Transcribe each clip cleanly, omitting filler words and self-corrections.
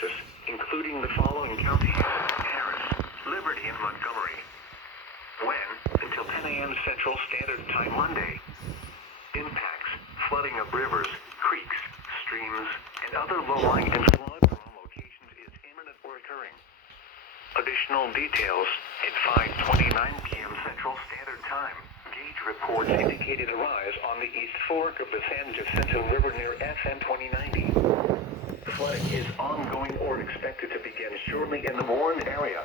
Texas, including the following counties: Harris, Liberty, and Montgomery. When? Until 10 a.m. Central Standard Time Monday. Impacts: flooding of rivers, creeks, streams, and other low-lying and flood-prone locations is imminent or occurring. Additional details at 5:29 p.m. Central Standard Time. Gauge reports indicated a rise on the east fork of the San Jacinto River near FM 2090. Flooding is ongoing or expected to begin shortly in the Warren area.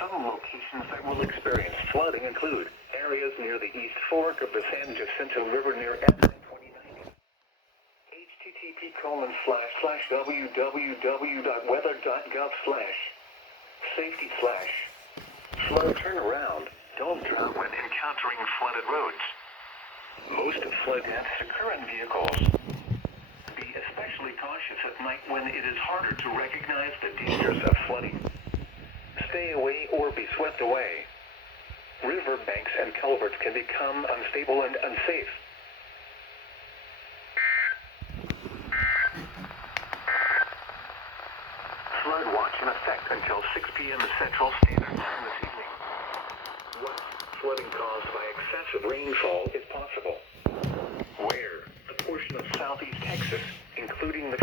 Some locations that will experience flooding include areas near the east fork of the San Jacinto River near FM 2090. http://wweather.gov/safety/flood turnaround. Don't drown when encountering flooded roads. Most flood deaths occur in vehicles. Be especially cautious at night when it is harder to recognize the dangers of flooding. Stay away or be swept away. River banks and culverts can become unstable and unsafe. Flood watch in effect until 6 p.m. Central Standard Time this evening. What flooding caused by excessive rainfall is possible? Where? A portion of southeast Texas, including the